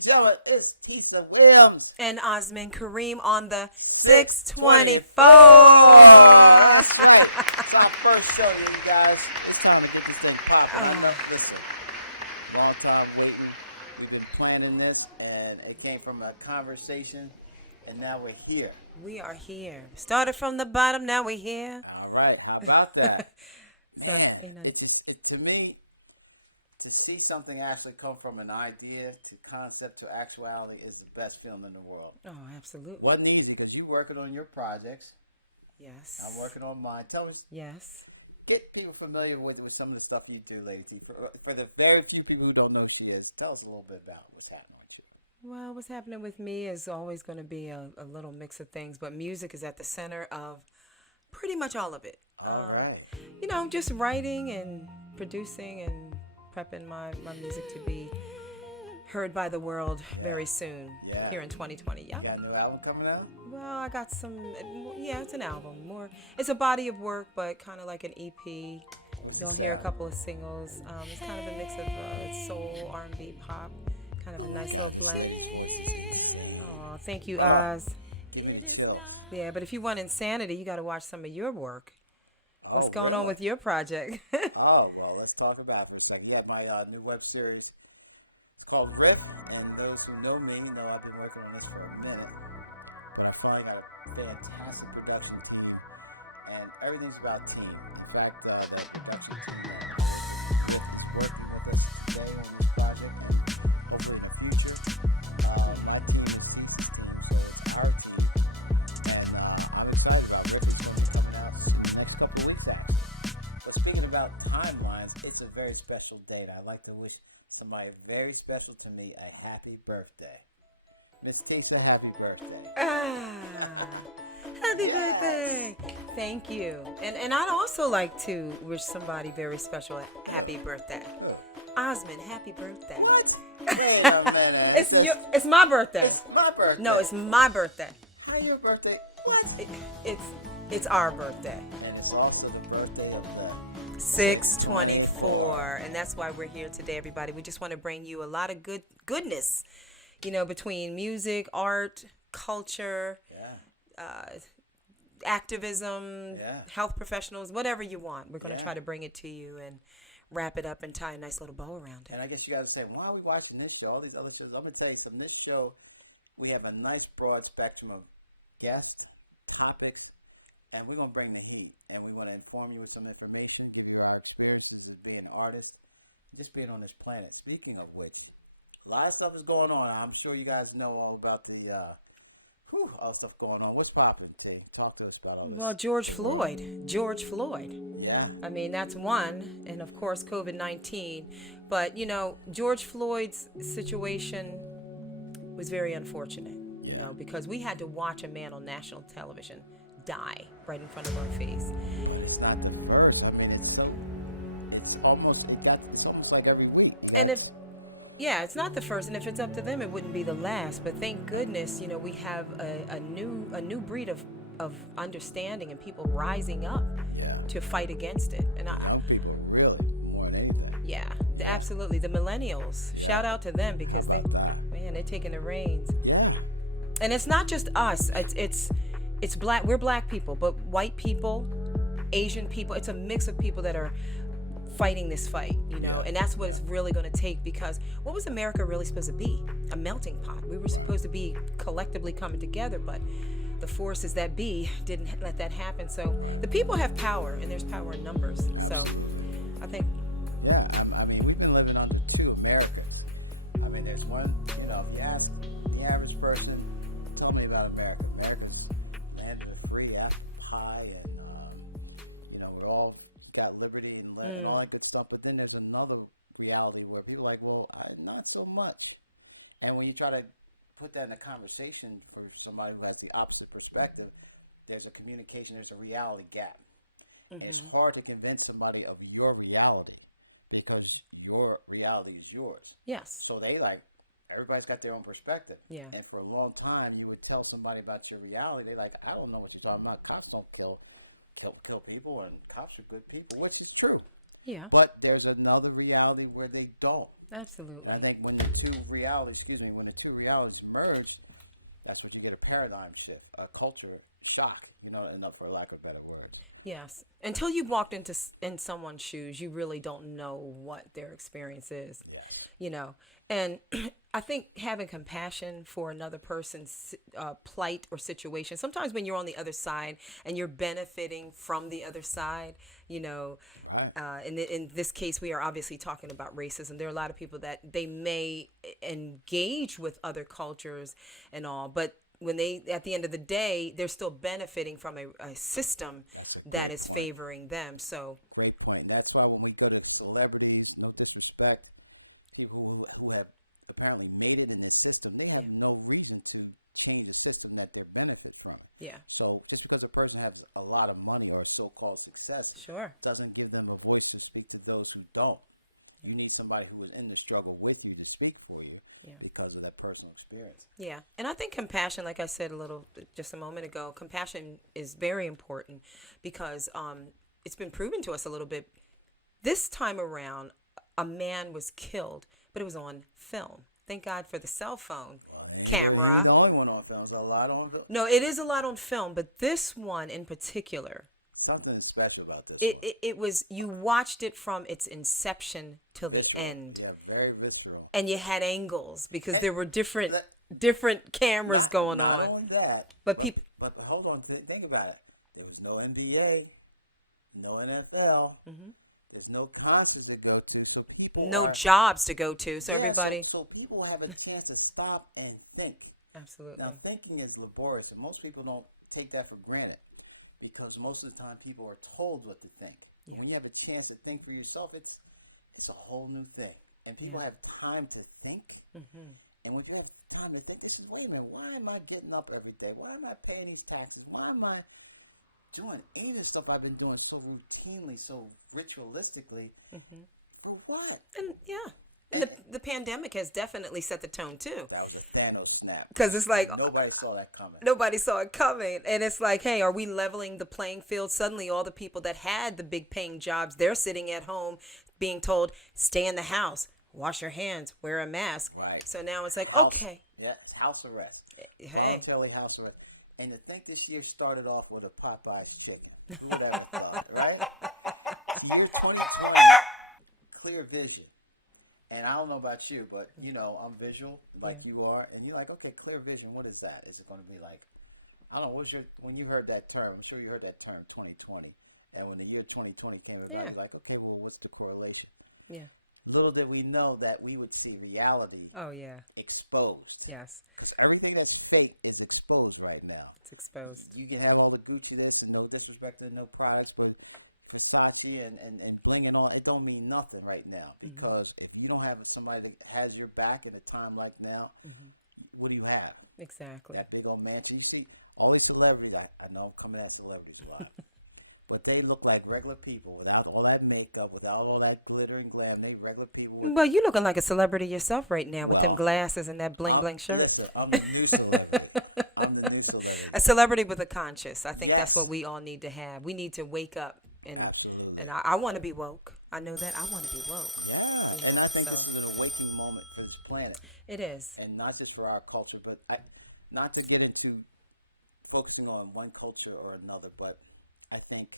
and gentlemen, it's Tesa Williams. And Osman Karriem on the 624. That's right. It's our first show, you guys. It's time to get this thing popping. Long time waiting. We've been planning this, and it came from a conversation, and now we're here. We are here. Started from the bottom, now we're here. All right. How about that? Man, to me, to see something actually come from an idea to concept to actuality is the best film in the world. Oh, absolutely. Wasn't easy because you're working on your projects. Yes. I'm working on mine. Tell us. Yes. Get people familiar with some of the stuff you do, Lady T. For the very few people who don't know who she is, tell us a little bit about what's happening with you. Well, what's happening with me is always going to be a little mix of things, but music is at the center of pretty much all of it. All right. You know, just writing and producing and prepping my music to be heard by the world very soon here in 2020. Yeah. You got a new album coming out? Well, I got some. Yeah, it's an album. It's a body of work, but kind of like an EP. You'll hear a couple of singles. It's kind of a mix of soul, R&B, pop. Kind of a nice little blend. Oh, thank you, Oz. Yeah, but if you want insanity, you got to watch some of your work. What's going on with your project? Oh, well, let's talk about this. Like, yeah, my new web series. It's called Grip, and those who know me know I've been working on this for a minute. But I finally got a fantastic production team, and everything's about team. In fact, the production team is working with us today on this project, and hopefully in the future. My team is Steve's team, so it's our team, and I'm excited about it. It's going to be coming out next couple of weeks out. But speaking about timelines, it's a very special date. I'd like to wish somebody very special to me a happy birthday. Miss Tesa, happy birthday. Happy birthday. Thank you. And I'd also like to wish somebody very special a happy birthday. Osman, happy birthday. What? Wait a minute. It's my birthday. It's my birthday. No, it's my birthday. How your birthday? What? It's our birthday. And it's also the birthday of the 624, and that's why we're here today, everybody. We just want to bring you a lot of goodness, you know, between music, art, culture, activism, health professionals, whatever you want. We're going to try to bring it to you and wrap it up and tie a nice little bow around it. And I guess you got to say, why are we watching this show? All these other shows. I'm going to tell you something. This show, we have a nice broad spectrum of guests, topics, and we're going to bring the heat. And we want to inform you with some information, give you our experiences as being artists, just being on this planet. Speaking of which, a lot of stuff is going on. I'm sure you guys know all about the all stuff going on. What's popping, T? Talk to us about all this. Well, George Floyd. Yeah. I mean, that's one. And, of course, COVID-19. But, you know, George Floyd's situation was very unfortunate, you know, because we had to watch a man on national television die right in front of our face. It's not the first. I mean, it's almost like every week. And it's not the first, and if it's up to them, it wouldn't be the last. But thank goodness, you know, we have a new breed of understanding and people rising up to fight against it. And Young people really want anything. Yeah, absolutely. The millennials, shout out to them because they're taking the reins. Yeah. And it's not just us. It's black. We're black people, but white people, Asian people. It's a mix of people that are fighting this fight, you know, and that's what it's really going to take, because what was America really supposed to be? A melting pot. We were supposed to be collectively coming together, but the forces that be didn't let that happen. So the people have power, and there's power in numbers. So I think. Yeah, I mean, we've been living under two Americas. I mean, there's one, you know, if you ask the average person, tell me about America. America's land of the free, high, and, you know, we're all got liberty and all that good stuff. But then there's another reality where people are like, well, not so much. And when you try to put that in a conversation for somebody who has the opposite perspective, there's a communication, there's a reality gap. And it's hard to convince somebody of your reality because your reality is yours. Yes. So everybody's got their own perspective. Yeah. And for a long time, you would tell somebody about your reality. They're like, I don't know what you're talking about. Cops don't kill people, and cops are good people, which is true. Yeah. But there's another reality where they don't. Absolutely. And I think when the two realities merge, that's what you get, a paradigm shift, a culture shock, enough for lack of better words. Yes. Until you've walked in someone's shoes, you really don't know what their experience is. Yeah. And I think having compassion for another person's plight or situation, sometimes when you're on the other side and you're benefiting from the other side, in this case, we are obviously talking about racism. There are a lot of people that they may engage with other cultures and all, but when they, at the end of the day, they're still benefiting from a system that is favoring them. So great point. That's why when we go to celebrities, no disrespect, people who have apparently made it in this system, they have no reason to change the system that they benefit from. Yeah. So just because a person has a lot of money or so-called success, sure, doesn't give them a voice to speak to those who don't. You need somebody who is in the struggle with you to speak for you because of that personal experience. Yeah. And I think compassion, like I said just a moment ago, compassion is very important because it's been proven to us a little bit. This time around, a man was killed, but it was on film. Thank God for the cell phone camera. The only one on film. There's a lot on film. No, it is a lot on film, but this one in particular, something special about this. It was, you watched it from its inception till the end. Yeah, very visceral. And you had angles because there were different cameras going on. Not only that, but people. But hold on, think about it. There was no NBA, no NFL. Mm-hmm. There's no concerts to go to, so people. No jobs to go to, so everybody. So people have a chance to stop and think. Absolutely. Now, thinking is laborious, and most people don't take that for granted. Because most of the time people are told what to think. Yeah. When you have a chance to think for yourself, it's a whole new thing. And people have time to think. Mm-hmm. And when you have time to think, wait a minute, why am I getting up every day? Why am I paying these taxes? Why am I doing any of the stuff I've been doing so routinely, so ritualistically? Mm-hmm. For what? And And the pandemic has definitely set the tone, too. That was a Thanos snap. Because it's like... Nobody saw that coming. Nobody saw it coming. And it's like, hey, are we leveling the playing field? Suddenly, all the people that had the big paying jobs, they're sitting at home being told, stay in the house, wash your hands, wear a mask. Right. So now it's like, okay. Yeah, it's house arrest. Hey. Voluntarily house arrest. And to think this year started off with a Popeye's chicken. Who would ever thought, right? Year 2020, clear vision. And I don't know about you, but, I'm visual like you are. And you're like, okay, clear vision, what is that? Is it going to be like, I don't know, when you heard that term, I'm sure you heard that term, 2020. And when the year 2020 came about, you're like, okay, well, what's the correlation? Yeah. Little did we know that we would see reality exposed. Yes. Because everything that's fake is exposed right now. It's exposed. You can have all the Gucci this and no disrespect to no products, but Versace and bling and all, it don't mean nothing right now. Because if you don't have somebody that has your back in a time like now, what do you have? Exactly. That big old mansion. You see, all these celebrities, I know I'm coming at celebrities a lot, but they look like regular people without all that makeup, without all that glitter and glam. They regular people. Well, you looking like a celebrity yourself right now with them glasses and that bling shirt. Listen, I'm the new celebrity. A celebrity with a conscience. I think that's what we all need to have. We need to wake up. And I want to be woke. I know that. I want to be woke. Yeah, and I think this is an awakening moment for this planet. It is. And not just for our culture, but not to get into focusing on one culture or another, but I think...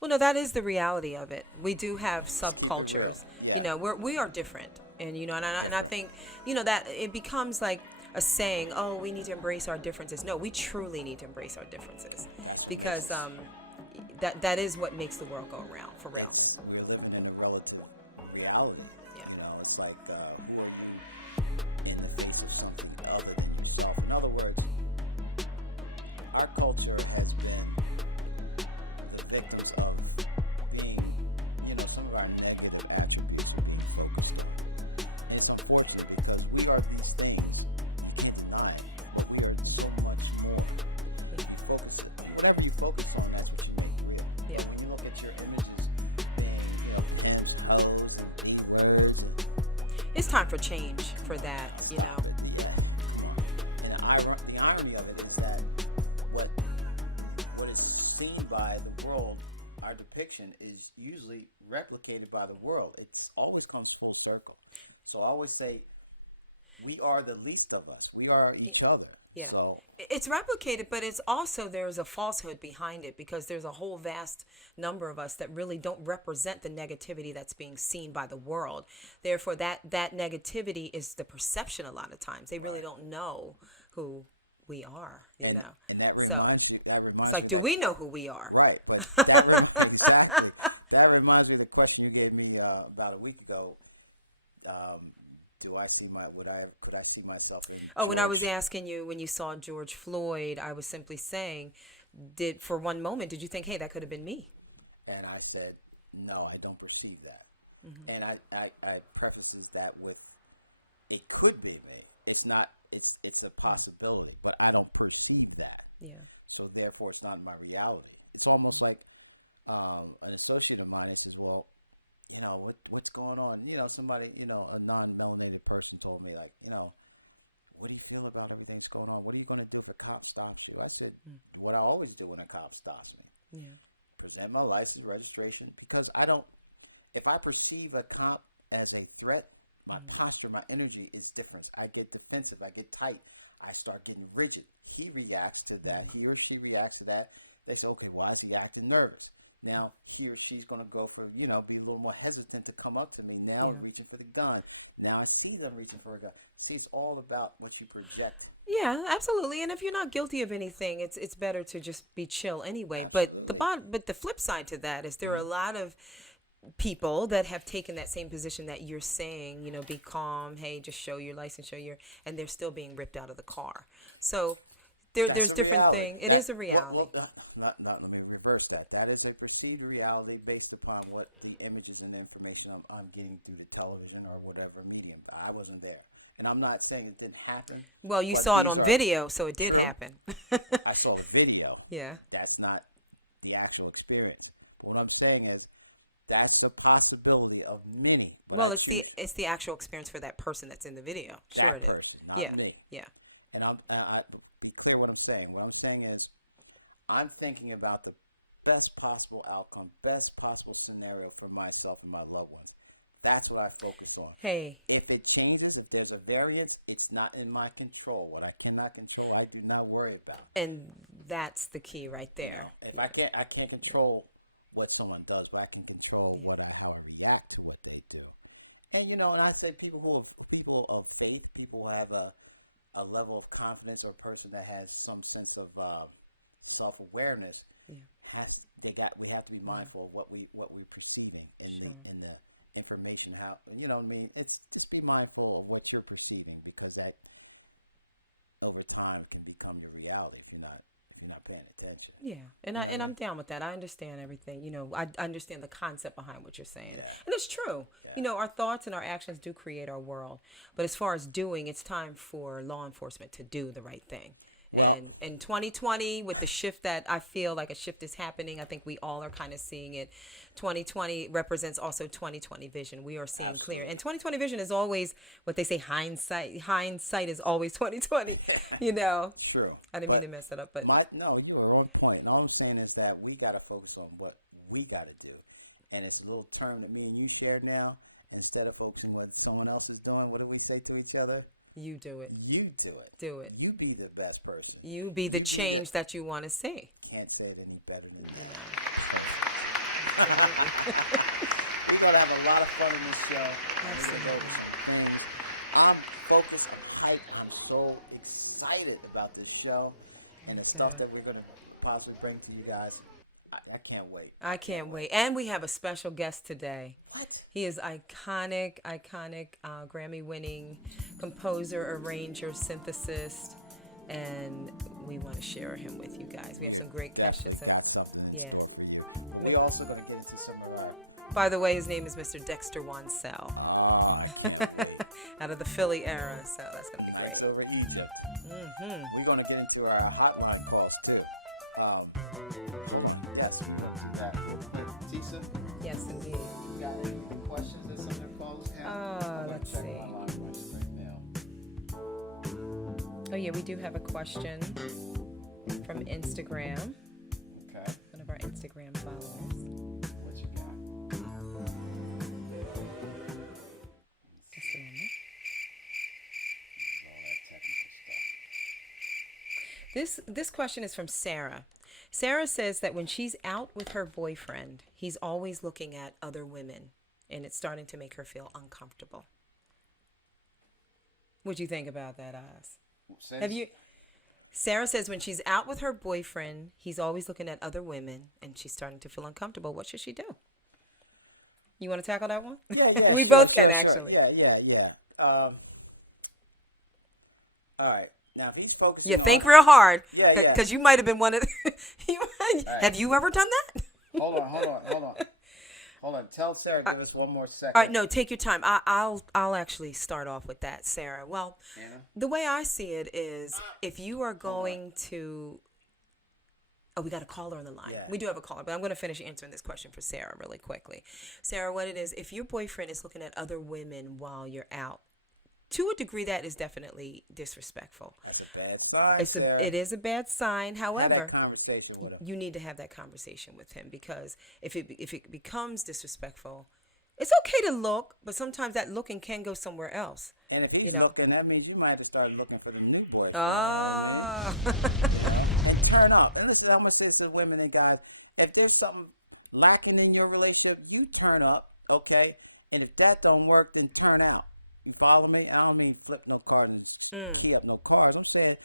Well, no, that is the reality of it. We do have subcultures. Yeah. We are different. And, and I think, that it becomes like a saying, oh, we need to embrace our differences. No, we truly need to embrace our differences. Because... That is what makes the world go around, for real. We're living in a relative reality. Yeah. It's like, who are you in the face of something other than yourself? In other words, our culture has been the victims of being, some of our negative attributes. And it's unfortunate because we are these things. You can't deny it, but we are so much more. Whatever you focus on, that's what you make real. Yeah. When you look at your images being, NGOs and warriors. It's time for change for that, Yeah. And the irony of it is that what is seen by the world, our depiction is usually replicated by the world. It's always comes full circle. So I always say, we are the least of us. We are each other. Yeah. So it's replicated, but it's also, there's a falsehood behind it, because there's a whole vast number of us that really don't represent the negativity that's being seen by the world. Therefore, that negativity is the perception a lot of times. They really don't know who we are, you know. And that So reminds me, it's like, do we know who we are? Right. But exactly. That reminds me of the question you gave me about a week ago. Could I see myself in? Oh, when I was asking you when you saw George Floyd, I was simply saying, for one moment, did you think, hey, that could have been me? And I said, no, I don't perceive that. Mm-hmm. And I prefaces that with, it could be me. It's not. It's a possibility, but I don't perceive that. Yeah. So therefore, it's not my reality. It's almost like an associate of mine. He says, well, you know, what's going on? You know, somebody, you know, a non-melanated person told me, like, you know, what do you feel about everything that's going on? What are you going to do if a cop stops you? I said, what I always do when a cop stops me. Yeah. Present my license, registration, because if I perceive a cop as a threat, my posture, my energy is different. I get defensive. I get tight. I start getting rigid. He reacts to that. He or she reacts to that. They say, okay, why is he acting nervous? Now, he or she's going to go for, you know, be a little more hesitant to come up to me. Now, reaching for the gun. Now, I see them reaching for a gun. See, it's all about what you project. Yeah, absolutely. And if you're not guilty of anything, it's better to just be chill anyway. Absolutely. But the flip side to that is there are a lot of people that have taken that same position that you're saying, you know, be calm, hey, just show your license, and they're still being ripped out of the car. So there's different things. It is a reality. Let me reverse that. That is a perceived reality based upon what the images and information I'm getting through the television or whatever medium. I wasn't there. And I'm not saying it didn't happen. Well, you saw it on video, so it did happen. I saw a video. Yeah. That's not the actual experience. But what I'm saying is, that's a possibility of many. Well, it's the actual experience for that person that's in the video. Sure, it is. Not me. Yeah. And I be clear what I'm saying. What I'm saying is, I'm thinking about the best possible outcome, best possible scenario for myself and my loved ones. That's what I focus on. Hey. If it changes, if there's a variance, it's not in my control. What I cannot control, I do not worry about. And that's the key right there. You know, if I can't control what someone does, but I can control how I react to what they do. And you know, and I say people of faith, people who have a level of confidence, or a person that has some sense of self-awareness, we have to be mindful of what we're perceiving in the information. How, you know what I mean? It's just be mindful of what you're perceiving, because that over time can become your reality if you're not paying attention. Yeah, and I'm down with that. I understand everything. You know, I understand the concept behind what you're saying, and it's true. Yeah. You know, our thoughts and our actions do create our world. But as far as doing, it's time for law enforcement to do the right thing. And in 2020, with the shift that I feel like a shift is happening, I think we all are kind of seeing it. 2020 represents also 2020 vision. We are seeing clear. And 2020 vision is always what they say, hindsight. Hindsight is always 2020, you know. True. I didn't mean to mess that up. But no, you were on point. And all I'm saying is that we got to focus on what we got to do. And it's a little term that me and you shared now. Instead of focusing on what someone else is doing, what do we say to each other? You do it. You do it. Do it. You be the best person. You be the change that you want to see. Can't say it any better than you. We're going to have a lot of fun in this show. Absolutely. And I'm focused, I'm hyped. I'm so excited about this show and the stuff that we're going to possibly bring to you guys. I can't wait. I can't wait. And we have a special guest today. What? He is iconic, Grammy-winning composer, arranger, synthesist, and we want to share him with you guys. We have some great questions. We're also going to get into some of our... By the way, his name is Mr. Dexter Wansell. Oh, out of the Philly era, so that's going to be great. Over Egypt. Mm-hmm. We're going to get into our hotline calls, too. Yes, we're going to do that. Tesa? Yes, indeed. You got any questions that some of their callers have? Let's see. Right now. Oh, yeah, we do have a question from Instagram. Okay. One of our Instagram followers. This question is from Sarah. Sarah says that when she's out with her boyfriend, he's always looking at other women, and it's starting to make her feel uncomfortable. What'd you think about that, Oz? Have you? Sarah says when she's out with her boyfriend, he's always looking at other women, and she's starting to feel uncomfortable. What should she do? You want to tackle that one? Yeah. We both can, actually. Yeah. All right. Now, if he's focusing You think real hard, Yeah. because you might have been one of the... right. Have you ever done that? Hold on. Tell Sarah, give us one more second. All right, no, take your time. I'll actually start off with that, Sarah. Well, Anna? the way I see it is if you are going to... Oh, we got a caller on the line. Yeah. We do have a caller, but I'm going to finish answering this question for Sarah really quickly. Sarah, what it is, if your boyfriend is looking at other women while you're out, to a degree, that is definitely disrespectful. That's a bad sign, Sarah. It is a bad sign. However, have that conversation with him. You need to have that conversation with him, because if it becomes disrespectful, it's okay to look, but sometimes that looking can go somewhere else. And if he's looking, that means you might have started looking for the new boy. Ah. And turn up. And listen, I'm going to say this to women and guys. If there's something lacking in your relationship, you turn up, okay? And if that don't work, then turn out. You follow me? I don't mean flip no card and key up no cards. I'm saying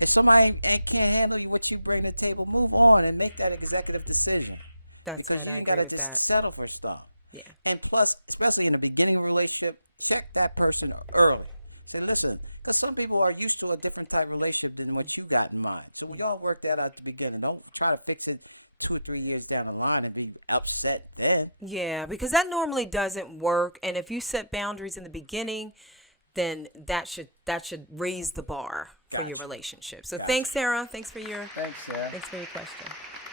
if somebody can't handle you, what you bring to the table, move on and make that executive decision. That's right. I agree with that. Settle for stuff. Yeah. And plus, especially in the beginning of a relationship, check that person early. Say, listen, because some people are used to a different type of relationship than what you got in mind. So we all work that out at the beginning. Don't try to fix it 2 or 3 years down the line and be upset then. Yeah, because that normally doesn't work. And if you set boundaries in the beginning, then that should raise the bar for your relationship. So thanks, Sarah. Thanks for your question.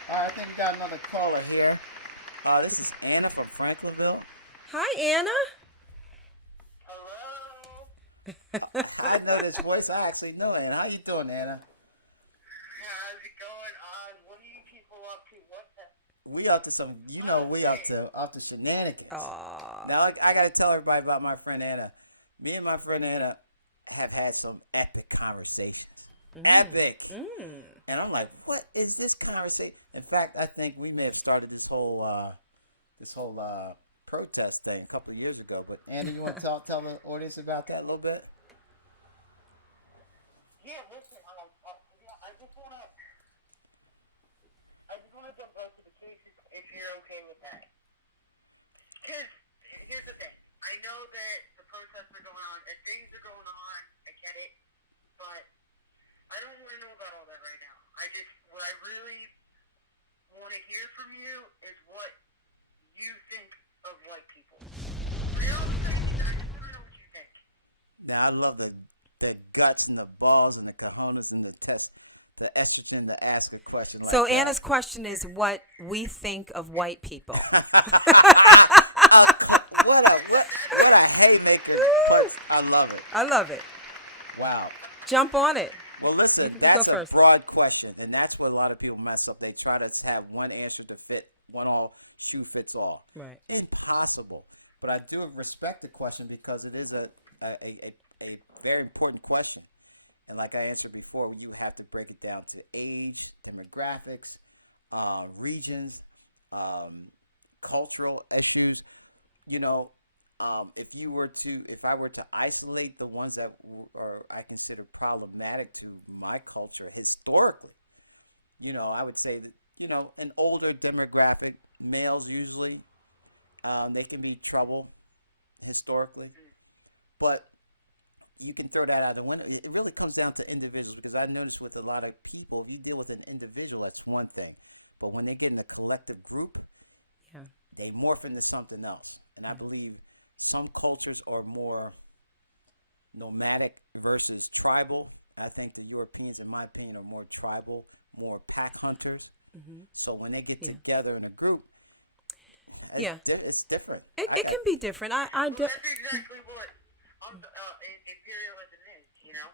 All right, I think we got another caller here. This is Anna from Franklinville. Hi, Anna. Hello. I know this voice. I actually know Anna. How you doing, Anna? How's it going on? What are you people up to? What the? We up to some, we up to shenanigans. Aww. Now, I got to tell everybody about my friend Anna. Me and my friend Anna have had some epic conversations. Epic. And I'm like, what is this conversation? In fact, I think we may have started this whole protest thing a couple of years ago. But Anna, you want to tell the audience about that a little bit? Yeah, listen, I just want to jump out to the case if you're okay with that. Because here's the thing. I know that the protests are going on and things are going on. I get it. But I don't want to know about all that right now. What I really want to hear from you is what you think of white people. I just want to know what you think. Now, I love the guts and the balls and the cojones and the estrogen to ask a question like So that. Anna's question is what we think of white people. What a haymaker. I love it. I love it. Wow. Jump on it. Well, listen, You go that's first. a broad question, and that's where a lot of people mess up. They try to have one answer to fit, shoe fits all. Right. Impossible. But I do respect the question because it is a very important question. And like I answered before, you have to break it down to age, demographics, regions, cultural issues. If I were to isolate the ones that I consider problematic to my culture historically, I would say that, an older demographic, males usually, they can be trouble historically. But you can throw that out the window. It really comes down to individuals, because I notice with a lot of people, if you deal with an individual, that's one thing. But when they get in a collective group, they morph into something else. And I believe some cultures are more nomadic versus tribal. I think the Europeans, in my opinion, are more tribal, more pack hunters. So when they get together in a group, it's different. It can be different. That's exactly what imperialism is.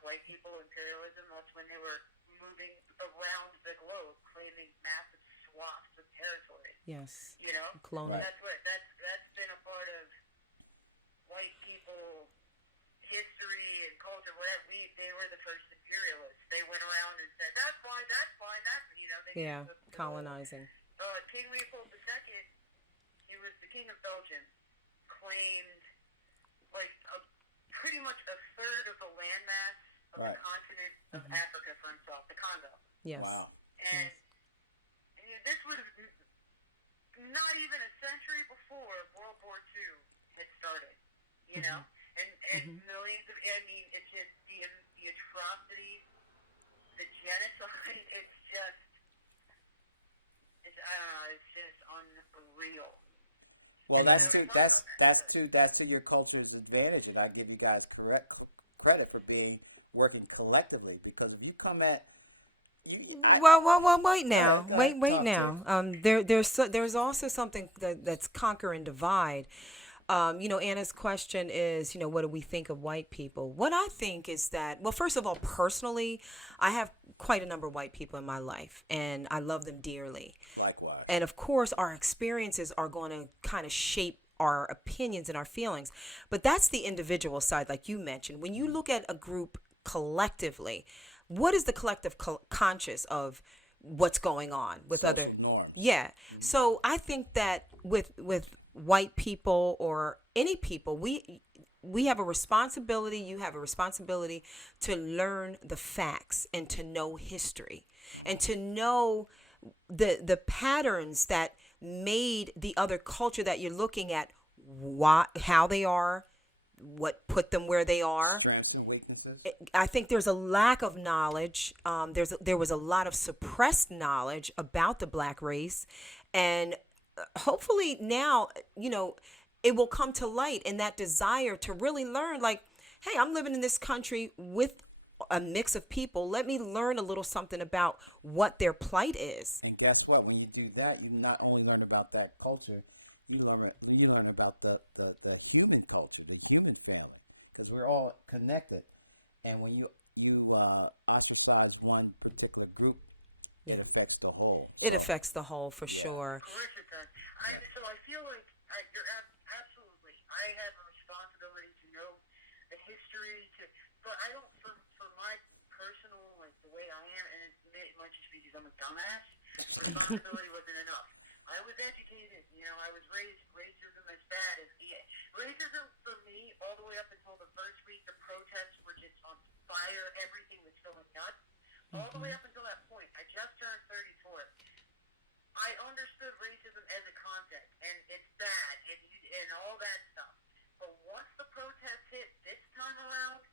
White people imperialism. That's when they were moving around the globe, claiming massive swaths of territory. Yes. Colonial. That's been a part of white people history and culture. Whatever. They were the first imperialists. They went around and said, "That's my Yeah, colonizing. King Leopold II, he was the king of Belgium, claimed pretty much a third of the landmass of the continent of Africa for himself, the Congo. Yes. Wow. And this was not even a century before World War II had started, you know? And millions of, I mean, it's just the atrocities, the genocide, it's just unreal. Well, that's to your culture's advantage, and I give you guys credit for working collectively. Because if you come at wait now. Wait now. There's also something that's conquer and divide. Anna's question is, what do we think of white people? What I think is that, well, first of all, personally, I have quite a number of white people in my life, and I love them dearly. Likewise. And of course, our experiences are going to kind of shape our opinions and our feelings. But that's the individual side, like you mentioned. When you look at a group collectively, what is the collective conscious of what's going on with Social other norms. Yeah. So I think that with white people or any people, we have a responsibility, you have a responsibility to learn the facts and to know history and to know the patterns that made the other culture that you're looking at, how they are, what put them where they are. Strengths and weaknesses. I think there's a lack of knowledge. There was a lot of suppressed knowledge about the black race, and hopefully now, it will come to light in that desire to really learn, like, hey, I'm living in this country with a mix of people. Let me learn a little something about what their plight is. And guess what? When you do that, you not only learn about that culture, you learn about the human culture, the human family, because we're all connected. And when you ostracize one particular group, it affects the whole. It affects the whole, for sure. Of course it does. So I feel like you're absolutely. I have a responsibility to know the history, but I don't, for my personal, like the way I am, and it might just be because I'm a dumbass, responsibility wasn't enough. I was educated, I was raised, racism is bad. Racism for me, all the way up until the first week, the protests were just on fire, everything was going nuts. All the way up until that point, I just turned 34. I understood racism as a concept, and it's bad, and all that stuff. But once the protest hit this time around,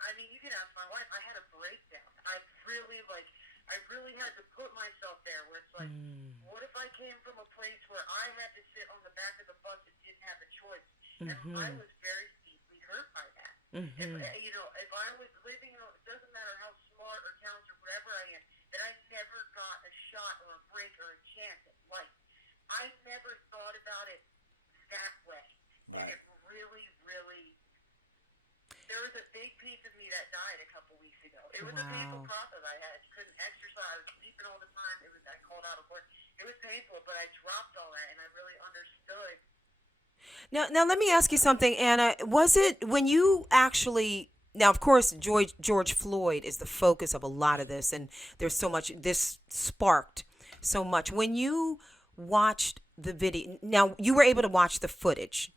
I mean, you can ask my wife, I had a breakdown. I really had to put myself there, where it's like, what if I came from a place where I had to sit on the back of the bus and didn't have a choice? And I was very deeply hurt by that. If I was living, it doesn't matter how smart or talented or whatever I am, that I never got a shot or a break or a chance at life. I never thought about it that way. Right. And it really, really, there was a big piece of me that died a couple weeks ago. It was a painful process I had. Couldn't exercise. I was sleeping all the time. I called out of work. It was painful, but I dropped all that, and I really understood. Now let me ask you something, Anna. Was it when you actually... Now, of course, George Floyd is the focus of a lot of this, and there's so much... This sparked so much. When you watched the video... Now, you were able to watch the footage.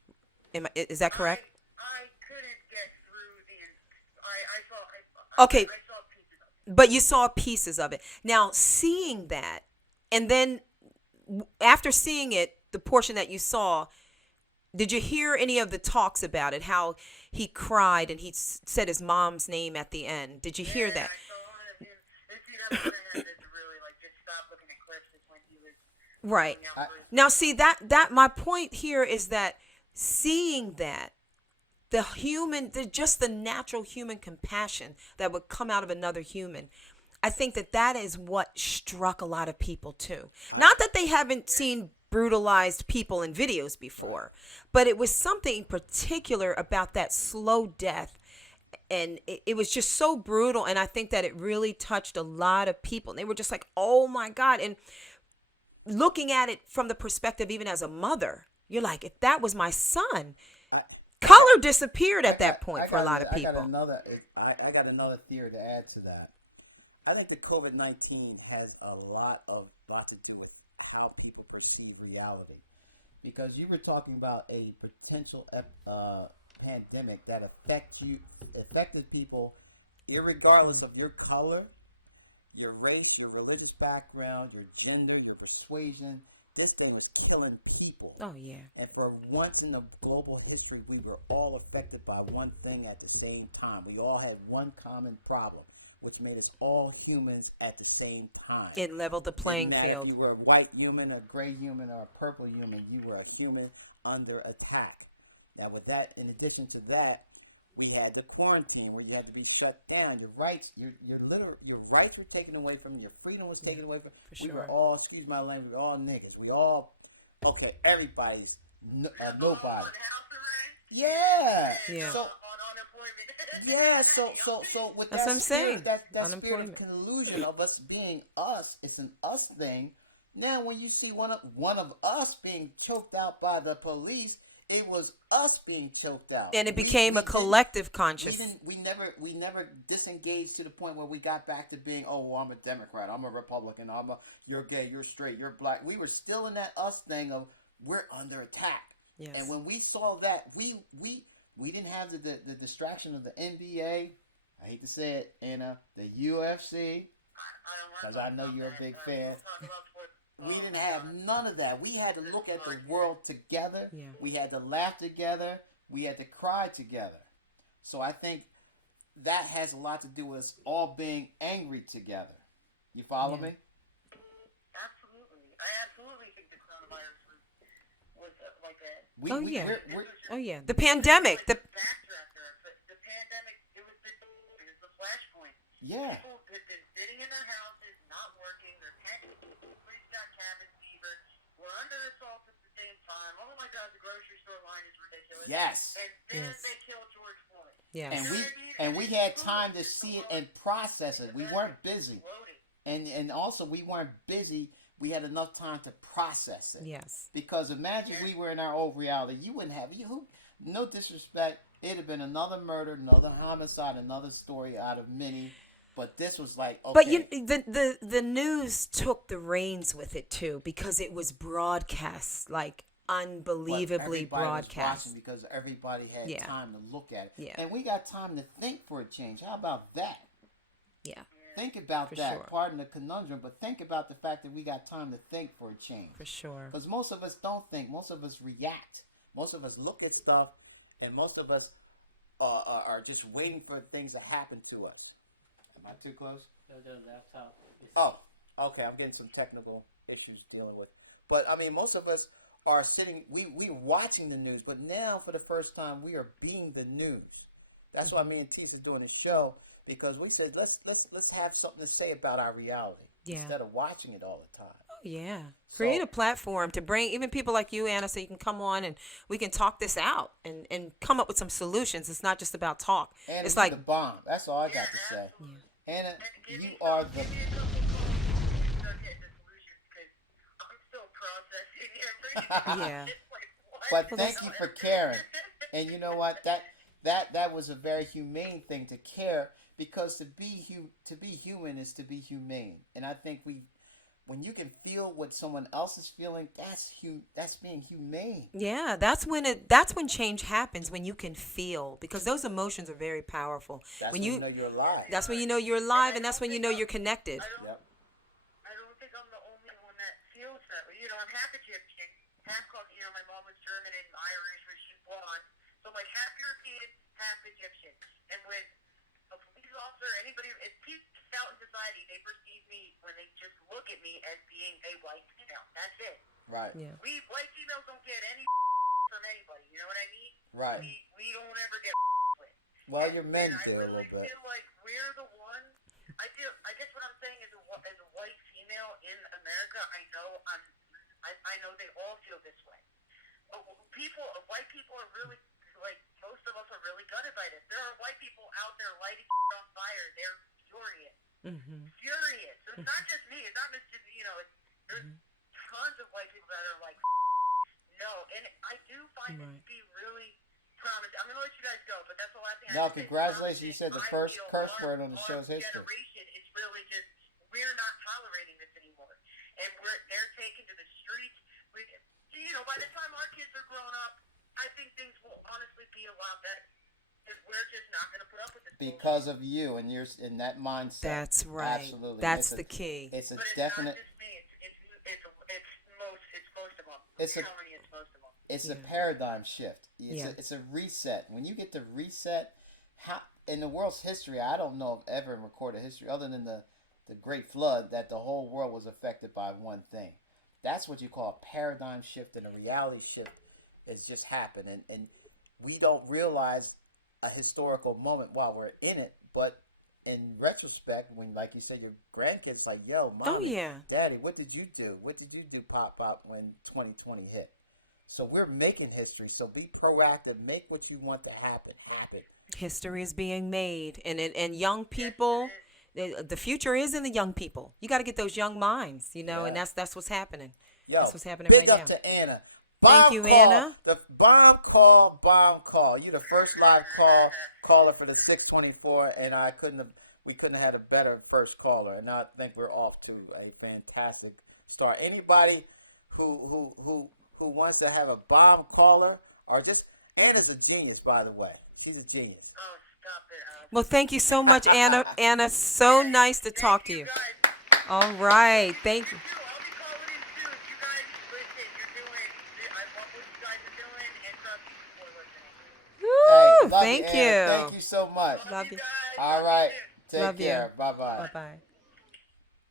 Is that correct? I couldn't get through I saw pieces of it. But you saw pieces of it. Now, seeing that, and then after seeing it, the portion that you saw... Did you hear any of the talks about it, how he cried and he said his mom's name at the end? Did you hear that? I saw him. That's what I had to really, just stop looking at clips when he was... Right. Now, see, that my point here is that seeing that, just the natural human compassion that would come out of another human, I think that is what struck a lot of people too. Not that they haven't seen brutalized people in videos before, but it was something particular about that slow death, and it was just so brutal, and I think that it really touched a lot of people, and they were just like, oh my God. And looking at it from the perspective, even as a mother, you're like, if that was my son, color disappeared at that point for a lot of people. I got another theory to add to that. I think the COVID-19 has a lot to do with how people perceive reality, because you were talking about a potential pandemic that affected people, irregardless of your color, your race, your religious background, your gender, your persuasion. This thing was killing people. Oh, yeah. And for once in the global history, we were all affected by one thing at the same time. We all had one common problem, which made us all humans at the same time. It leveled the playing Didn't matter field. if you were a white human, a gray human, or a purple human, you were a human under attack. Now, with that, in addition to that, we had the quarantine where you had to be shut down. Your rights, your rights were taken away from you. Your freedom was taken away from you. We were all, excuse my language, we were all niggas. We all, okay, everybody's nobody. Yeah. Yeah. So, yeah. So with That's that what I'm saying. That spirit of collusion of us being us, it's an us thing. Now, when you see one of us being choked out by the police, it was us being choked out, and it became a collective conscious. We never disengaged to the point where we got back to being, oh, well, I'm a Democrat, I'm a Republican, you're gay, you're straight, you're black. We were still in that us thing of we're under attack. Yes. And when we saw that, we didn't have the distraction of the NBA. I hate to say it, Anna, the UFC, because I know you're a big fan. We didn't have none of that. We had to look at the world together. Yeah. We had to laugh together. We had to cry together. So I think that has a lot to do with us all being angry together. You follow me? Absolutely. I absolutely think the coronavirus was like that. Oh yeah. The pandemic. The pandemic, it was the flashpoint. Yeah. People had been sitting in their houses, not working. Their pets got cabin fever. We're under assault at the same time. Oh my God, the grocery store line is ridiculous. Yes. And then they killed George Floyd. Yes. And we had time to see it and process it. We weren't busy. And also we weren't busy. We had enough time to process it. Yes. Because imagine we were in our old reality. You wouldn't have no disrespect. It'd have been another murder, another homicide, another story out of many. But this was like, okay. But the news took the reins with it too, because it was broadcast, like unbelievably broadcast. Because everybody had time to look at it. Yeah. And we got time to think for a change. How about that? Yeah. Think about that. Sure. Pardon the conundrum, but think about the fact that we got time to think for a change. For sure. Because most of us don't think. Most of us react. Most of us look at stuff, and most of us are just waiting for things to happen to us. Am I too close? No, that's how. Oh, okay. I'm getting some technical issues dealing with. But, I mean, most of us are sitting, we're watching the news, but now for the first time we are being the news. That's why me and Tesa doing this show, because we said let's have something to say about our reality instead of watching it all the time. Oh, yeah. Create a platform to bring even people like you, Anna, so you can come on and we can talk this out and come up with some solutions. It's not just about talk. Anna, it's like the bomb. That's all I got to say. Yeah. Anna, you are the. Yeah. But thank you for caring. And you know what? That was a very humane thing to care, because to be human is to be humane. And I think when you can feel what someone else is feeling, that's being humane. Yeah, that's when change happens, when you can feel, because those emotions are very powerful. That's when you know you're alive. That's when you know you're alive, and that's when you know you're connected. Yep. I don't think I'm the only one that feels that. You know, I'm half Egyptian, half Caucasian. You know, my mom was German and Irish, but she's blonde. So I'm like half European, half Egyptian. And when a police officer, anybody, if people out in society, they perceive me when they just look at me as being a white female. That's it. Right. Yeah. We white females don't get any from anybody. You know what I mean? Right. We don't ever get with. Well, your men and do a little I really bit. feel like we're the ones. I guess what I'm saying is, as a white female in America, I know they all feel this way. White people are really, like, most of us are really gutted by this. There are white people out there lighting on fire. They're furious. Mm-hmm. Furious. So it's not just me. It's not just, there's tons of white people that are like, no. And I do find it to be really promising. I'm going to let you guys go, but that's the last thing I No, have to say. congratulations. You said the first I feel curse word on the show's our history. generation is really just, we're not tolerating this anymore. And they're taken to the streets. By the time our kids are grown up, I think things will honestly be a lot better. Because we're just not going to put up with this Because of you and you're in that mindset. That's right. Absolutely. That's the key. It's a but it's definite. not just me. It's most of them. It's a. I'm telling you, it's most of them. It's a paradigm shift. Yeah. It's a reset. When you get to reset, how in the world's history, I don't know of ever in recorded history other than the Great Flood that the whole world was affected by one thing. That's what you call a paradigm shift, and a reality shift has just happened. And we don't realize a historical moment while we're in it, but in retrospect, when, like you said, your grandkids like, yo, Mommy, Daddy, what did you do? What did you do, Pop, when 2020 hit? So we're making history. So be proactive. Make what you want to happen. History is being made, and young people, the future is in the young people. You got to get those young minds, and that's what's happening. Yo, that's what's happening big right up now. to Anna. Thank you, Anna. The bomb call. You the first live caller for the 624, and we couldn't have had a better first caller. And I think we're off to a fantastic start. Anybody who wants to have a bomb caller, or just Anna's a genius, by the way. She's a genius. Oh, stop it. Well, thank you so much, Anna. Anna, so nice to talk to you. Guys. All right, thank you. I'll be calling in soon. You guys, listen, I love what you guys are doing, and trust me, people are listening. Woo, Love thank you. you. Anna. Thank you so much. Love you. Guys. All right. Take Love care. you. Bye-bye. Bye-bye.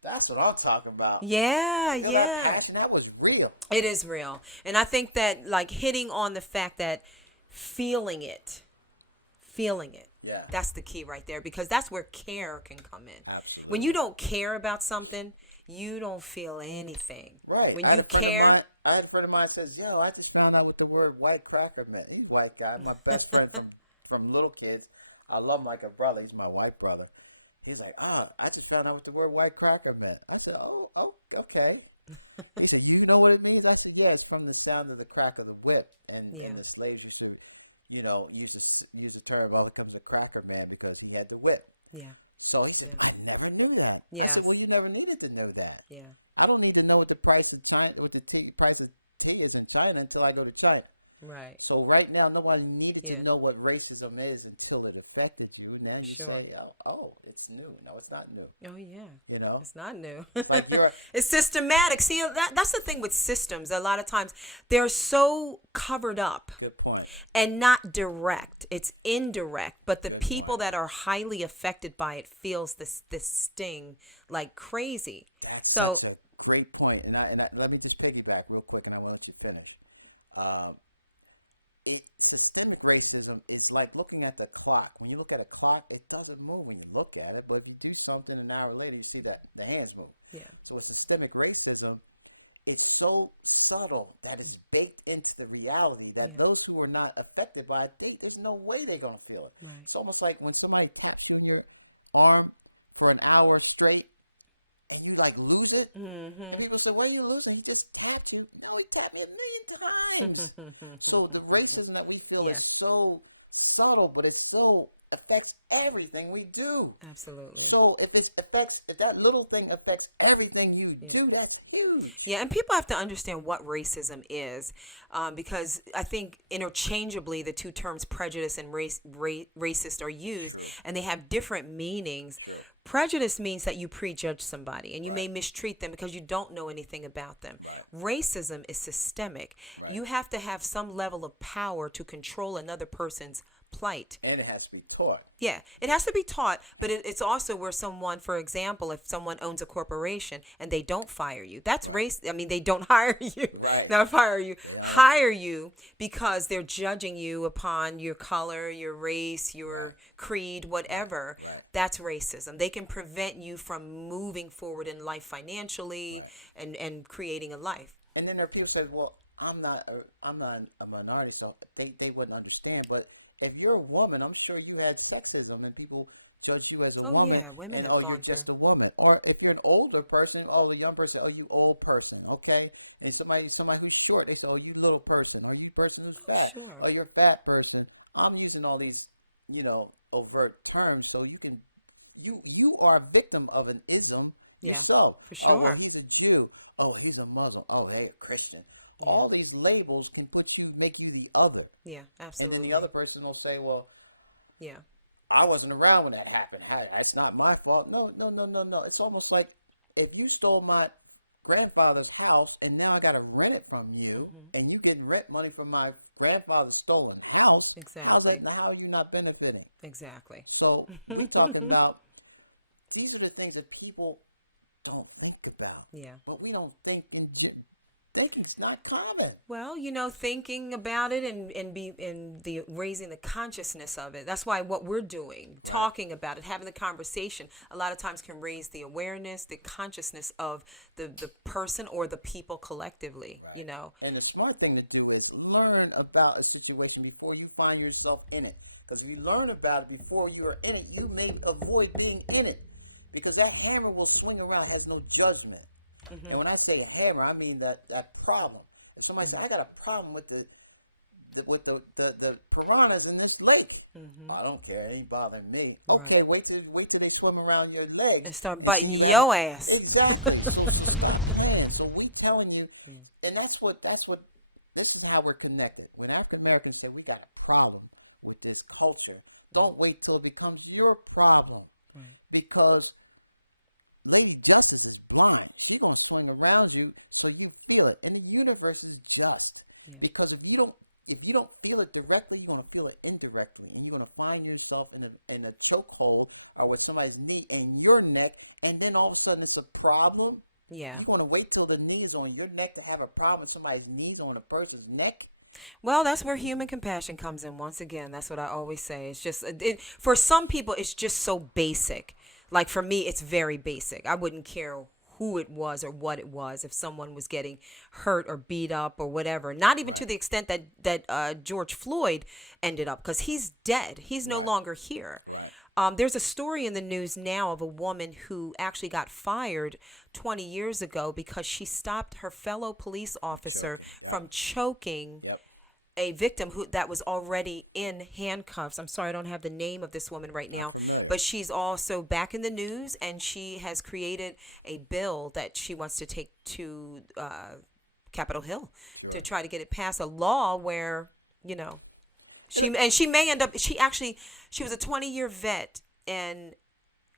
That's what I'm talking about. Yeah, That passion, that was real. It is real. And I think that, like, hitting on the fact that feeling it, Yeah. that's the key right there, because that's where care can come in. Absolutely. When you don't care about something, you don't feel anything. Right. When I had you a friend of care. mine- I had a friend of mine says, yo, I just found out what the word white cracker meant. He's a white guy, my best friend from little kids. I love him like a brother. He's my white brother. He's like, I just found out what the word white cracker meant. I said, oh, okay. He said, you know what it means? I said, yeah, it's from the sound of the crack of the whip. And the slaves used to, use the term, well, it comes a cracker man because he had the whip. Yeah. So he said, I never knew that. Yes. I said, well, you never needed to know that. Yeah. I don't need to know what the price of price of tea is in China until I go to China. Right. So right now, nobody needed Yeah. to know what racism is until it affected you, and then you Sure. say, "Oh, it's new." No, it's not new. Oh, yeah. You know, It's not new. like It's systematic. See, that's the thing with systems. A lot of times they're so covered up good point. and not direct. It's indirect. But the people that are highly affected by it feels this sting like crazy. That's a great point. And let me just piggyback real quick, and I want to let you finish. Systemic racism is like looking at the clock. When you look at a clock, it doesn't move when you look at it, but if you do something an hour later, you see that the hands move. Yeah. So with systemic racism, it's so subtle that it's baked into the reality that those who are not affected by it, there's no way they're going to feel it. Right. It's almost like when somebody taps you in your arm for an hour straight, and you like lose it, and people say, "What are you losing?" He just tapped you. No, he tapped me a million times. So the racism that we feel is so subtle, but it so affects everything we do. Absolutely. So if that little thing affects everything you do, that's huge. Yeah, and people have to understand what racism is, because I think interchangeably the two terms prejudice and racist are used, and they have different meanings. Prejudice means that you prejudge somebody and you may mistreat them because you don't know anything about them. Racism is systemic. You have to have some level of power to control another person's plight. And it has to be taught. Yeah, it has to be taught, but it's also where someone, for example, if someone owns a corporation and they don't fire you, that's race. I mean, they don't hire you, not fire you, hire you because they're judging you upon your color, your race, your creed, whatever. That's racism. They can prevent you from moving forward in life financially and creating a life. And then there are people who say, well, I'm not a minority, so they wouldn't understand, but if you're a woman, I'm sure you had sexism and people judge you as a woman. Oh, yeah, women and, have gone you're through. just a woman. Or if you're an older person, a young person, you old person, okay? And somebody who's short, they say, you little person. You person who's fat. Sure. You're a fat person. I'm using all these, overt terms so you can you are a victim of an ism Yeah, yourself. for Oh, well, sure. he's a Jew. Oh, he's a Muslim. Oh, they're a Christian. Yeah. All these labels can make you the other. Yeah, absolutely. And then the other person will say, well, yeah. I wasn't around when that happened. It's not my fault. No. It's almost like if you stole my grandfather's house and now I got to rent it from you, and you get rent money from my grandfather's stolen house. Exactly. How are you not benefiting? Exactly. So we're talking about, these are the things that people don't think about. Yeah. But we don't think thinking's not common. Well, thinking about it and the raising the consciousness of it. That's why what we're doing, talking about it, having the conversation, a lot of times can raise the awareness, the consciousness of the person or the people collectively, Right. And the smart thing to do is learn about a situation before you find yourself in it. Because if you learn about it before you are in it, you may avoid being in it. Because that hammer will swing around, has no judgment. And when I say a hammer, I mean that problem. If somebody says, I got a problem with the piranhas in this lake, I don't care, it ain't bothering me. Right. Okay, wait till they swim around your leg and start biting your ass. Exactly. So we telling you, and this is how we're connected. When African Americans say we got a problem with this culture, don't wait till it becomes your problem. Right. Because Lady Justice is blind. She's going to swing around you so you feel it. And the universe is just. Yeah. Because if you don't feel it directly, you're going to feel it indirectly. And you're going to find yourself in a chokehold or with somebody's knee in your neck, and then all of a sudden it's a problem. Yeah. You're going to wait till the knee's on your neck to have a problem with somebody's knees on a person's neck? Well, that's where human compassion comes in. Once again, that's what I always say. It's just, for some people, it's just so basic. Like for me, it's very basic. I wouldn't care who it was or what it was if someone was getting hurt or beat up or whatever. Not even to the extent that George Floyd ended up, because he's dead. He's no longer here. Right. There's a story in the news now of a woman who actually got fired 20 years ago because she stopped her fellow police officer from choking a victim that was already in handcuffs. I'm sorry, I don't have the name of this woman right now, but she's also back in the news, and she has created a bill that she wants to take to Capitol Hill to try to get it passed, a law where, she may end up, she was a 20-year vet, and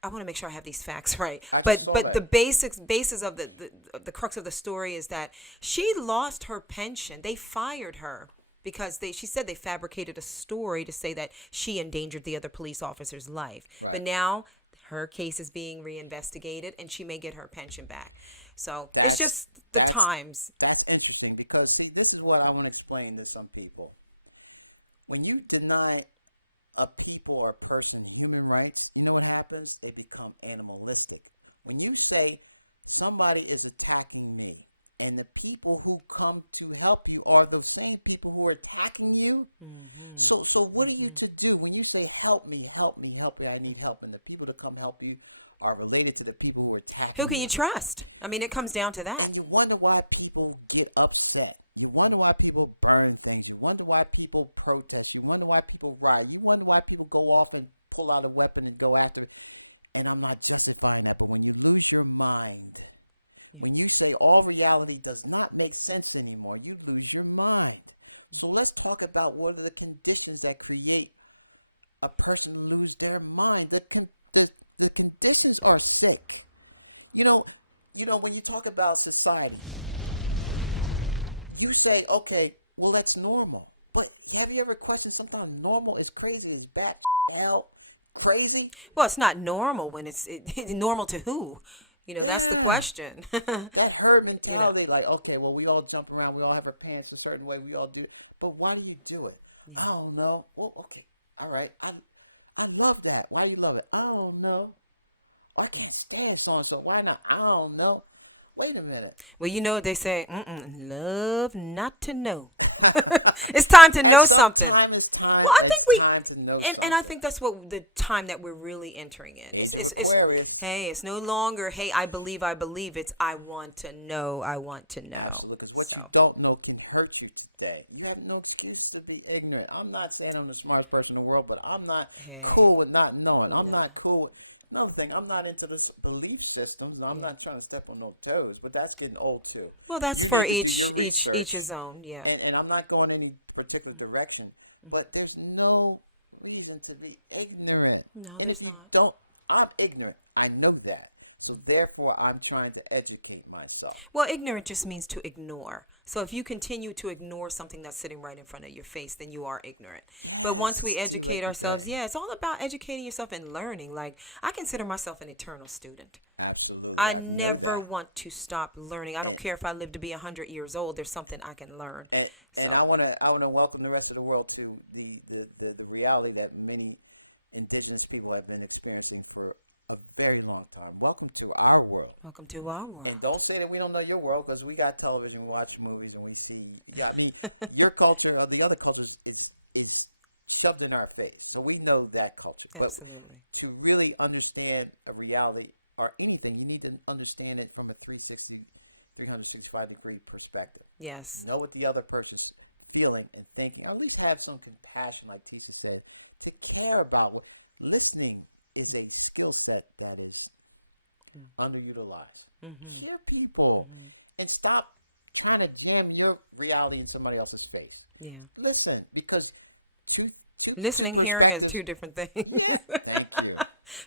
I want to make sure I have these facts right. But the basis of the crux of the story is that she lost her pension. They fired her because she said they fabricated a story to say that she endangered the other police officer's life. Right. But now her case is being reinvestigated, and she may get her pension back. So it's just the times. That's interesting because, see, this is what I want to explain to some people. When you deny a people or a person human rights, you know what happens? They become animalistic. When you say somebody is attacking me, and the people who come to help you are the same people who are attacking you. Mm-hmm. So what are you to do when you say, help me, I need help, and the people to come help you are related to the people who are attacking you? Who can you trust? I mean, it comes down to that. And you wonder why people get upset. You wonder why people burn things. You wonder why people protest. You wonder why people riot. You wonder why people go off and pull out a weapon and go after it. And I'm not justifying that, but when you lose your mind, when you say all reality does not make sense anymore, you lose your mind. So let's talk about what are the conditions that create a person lose their mind. The conditions are sick. You know, when you talk about society, you say, okay, well, that's normal. But have you ever questioned sometimes normal is crazy, is bad, hell, crazy? Well, it's not normal when it's normal to who? That's the question. That herd mentality, like, okay, well, we all jump around, we all have our pants a certain way, we all do it. But why do you do it? Yeah. I don't know. Well, okay, all right. I love that. Why do you love it? I don't know. I can't stand so-and-so. Why not? I don't know. Wait a minute. Well, they say, love not to know. It's time to know something. Well, I think time to know and I think that's what the time that we're really entering in. It's it's no longer, hey, I believe. It's I want to know. Because what you don't know can hurt you today. You have no excuse to be ignorant. I'm not saying I'm the smartest person in the world, but I'm not cool with not knowing. I'm not cool with, another thing. I'm not into this belief systems. And I'm not trying to step on no toes, but that's getting old too. Well, that's You for need to do your each research. his own. Yeah. And I'm not going any particular direction, but there's no reason to be ignorant. No, And there's if you not. don't, I'm ignorant. I know that. So therefore, I'm trying to educate myself. Well, ignorant just means to ignore. So if you continue to ignore something that's sitting right in front of your face, then you are ignorant. But once we educate ourselves, it's all about educating yourself and learning. Like, I consider myself an eternal student. Absolutely. I know never that. want to stop learning. I don't care if I live to be 100 years old. There's something I can learn. And I want to welcome the rest of the world to the reality that many indigenous people have been experiencing for a very long time. Welcome to our world. Welcome to our world. And don't say that we don't know your world, because we got television, we watch movies, and we see. Your culture or the other cultures is shoved in our face, so we know that culture. Absolutely. But to really understand a reality or anything, you need to understand it from a 365-degree perspective. Yes. Know what the other person's feeling and thinking, or at least have some compassion, like Tesa said, to care about what listening is a skill set that is underutilized. Hear people and stop trying to jam your reality in somebody else's face. Yeah. Listen, because listening, hearing is two different things. Yeah, thank you.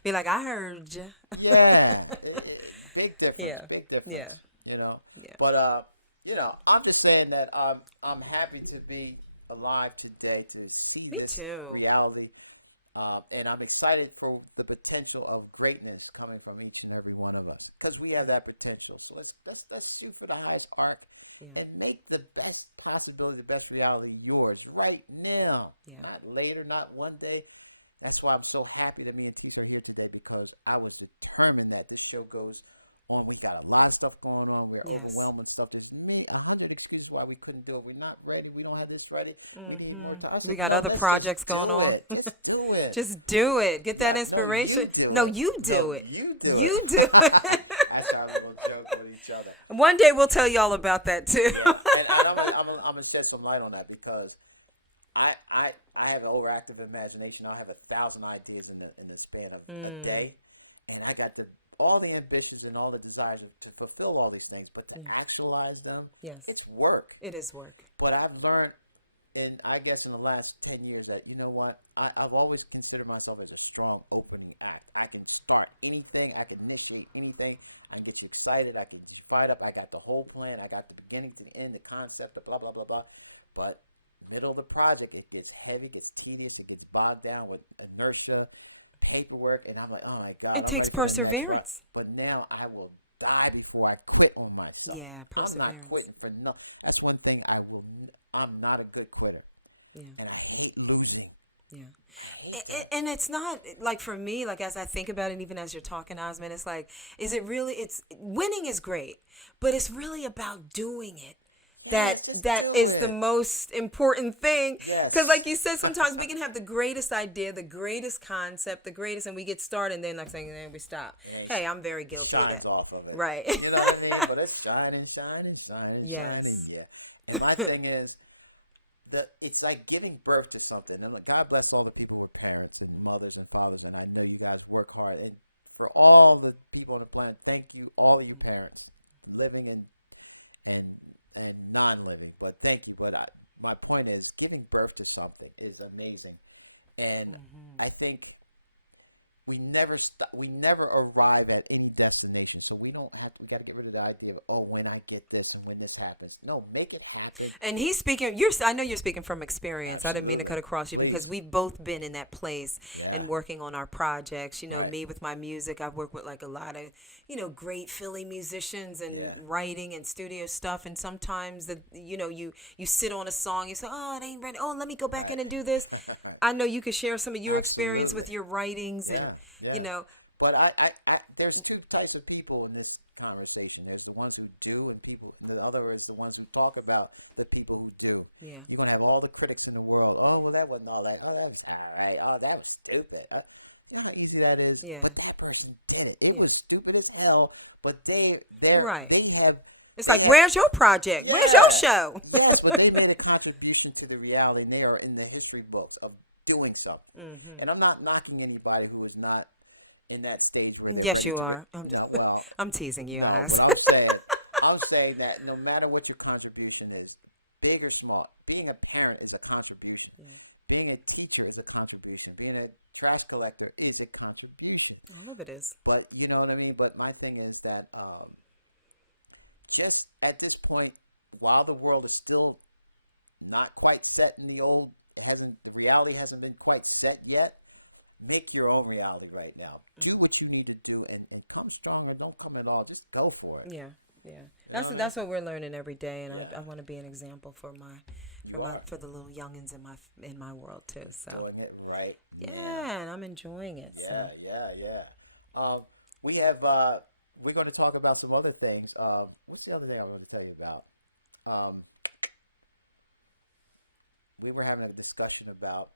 Be like, I heard you. Yeah, big difference. Yeah. Big difference. Yeah. You know. Yeah. But I'm just saying that I'm happy to be alive today to see Me this too. reality. And I'm excited for the potential of greatness coming from each and every one of us, because we have that potential. So let's shoot for the highest arc and make the best possibility, the best reality yours right now. Yeah. Not later, not one day. That's why I'm so happy that me and Tesa are here today, because I was determined that this show goes on. We got a lot of stuff going on. We're overwhelmed with stuff. There's 100 excuses why we couldn't do it. We're not ready. We don't have this ready. We need more time. We got other projects going on. Let's do it. Just do it. Get that inspiration. No, you do it. You do it. You do it. That's how we're going to joke with each other. One day we'll tell you all about that too. Yeah. And I'm going to shed some light on that, because I have an overactive imagination. I'll have 1,000 ideas in the span of a day. And I got all the ambitions and all the desires to fulfill all these things, but to actualize them, it's work. It is work. But I've learned, I guess in the last 10 years, that, you know what, I've always considered myself as a strong opening act. I can start anything. I can initiate anything. I can get you excited. I can get you fired up. I got the whole plan. I got the beginning to the end, the concept, the blah, blah, blah, blah. But middle of the project, it gets heavy, gets tedious, it gets bogged down with inertia, paperwork, and I'm like, oh my God. It takes perseverance. But now I will die before I quit on myself. Yeah, perseverance. I'm not quitting for nothing. That's one thing I'm not a good quitter. Yeah. And I hate losing. Yeah. And it's not, like, for me, like, as I think about it, even as you're talking, Osman, it's like, winning is great, but it's really about doing it. That is the most important thing, because like you said, sometimes we can have the greatest idea, the greatest concept, and we get started, and then next thing, then we stop. Hey, I'm very guilty of that. Off of it. Right. You know what I mean? But it's shining. Yes. Yeah. And my thing is that it's like giving birth to something. And like, God bless all the people with parents and mothers and fathers, and I know you guys work hard. And for all the people on the planet, thank you, all you parents, living and non-living, but thank you. But my point is, giving birth to something is amazing, and I think we never arrive at any destination. So we got to get rid of the idea of, when I get this and when this happens. No, make it happen. And he's speaking. I know you're speaking from experience. Absolutely. I didn't mean to cut across you, because we've both been in that place and working on our projects. You know, me with my music, I've worked with like a lot of great Philly musicians and writing and studio stuff. And sometimes you sit on a song, you say, oh, it ain't ready. Oh, let me go back in and do this. I know you could share some of your experience with your writings and. But I there's two types of people in this conversation. There's the ones who do, and the other is the ones who talk about the people who do. Yeah. You're going to have all the critics in the world. Oh, well, that wasn't all that. Oh, that was all right. Oh, that was stupid. You know how easy that is? Yeah. But that person did it. It was stupid as hell, but they have... It's like, where's your project? Yeah. Where's your show? Yes, but they made a contribution to the reality, and they are in the history books of doing something. And I'm not knocking anybody who is not in that stage where Yes, you are. well, I'm teasing you, guys. what I'm saying that no matter what your contribution is, big or small, being a parent is a contribution. Yeah. Being a teacher is a contribution. Being a trash collector is a contribution. All of it is. But you know what I mean? But my thing is that just at this point, while the world is still not quite set in the reality hasn't been quite set yet, make your own reality right now. Do what you need to do and come strong or don't come at all. Just go for it. Yeah. That's what we're learning every day, and I want to be an example for the little youngins in my world too. So doing it right. Yeah, and I'm enjoying it. Yeah. We have we're going to talk about some other things. What's the other thing I want to tell you about? We were having a discussion about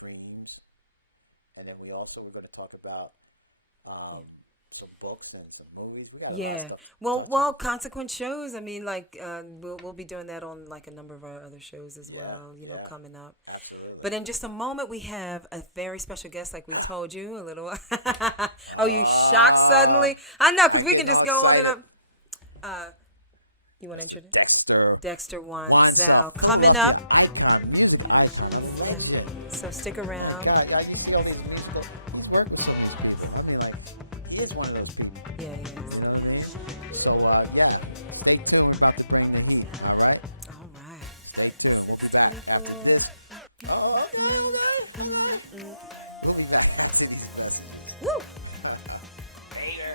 dreams, and then we also were going to talk about some books and some movies. We got a lot of stuff. Well, consequent shows. I mean, like we'll be doing that on like a number of our other shows as well. You know, coming up. Absolutely. But in just a moment, we have a very special guest, like we told you a little. Oh, you shocked suddenly? I know, because we can just go on and up. You want to introduce? Dexter Wanzel coming up. Icon, music icon. So stick around. God, I used to see all these musical work with him. I'll be like, he is one of those people. Yeah, he is. You know what I mean? So, stay tuned about the thing with you. All right? All right. Stay tuned. What we got after this? Okay. What we got after this? Woo! Later.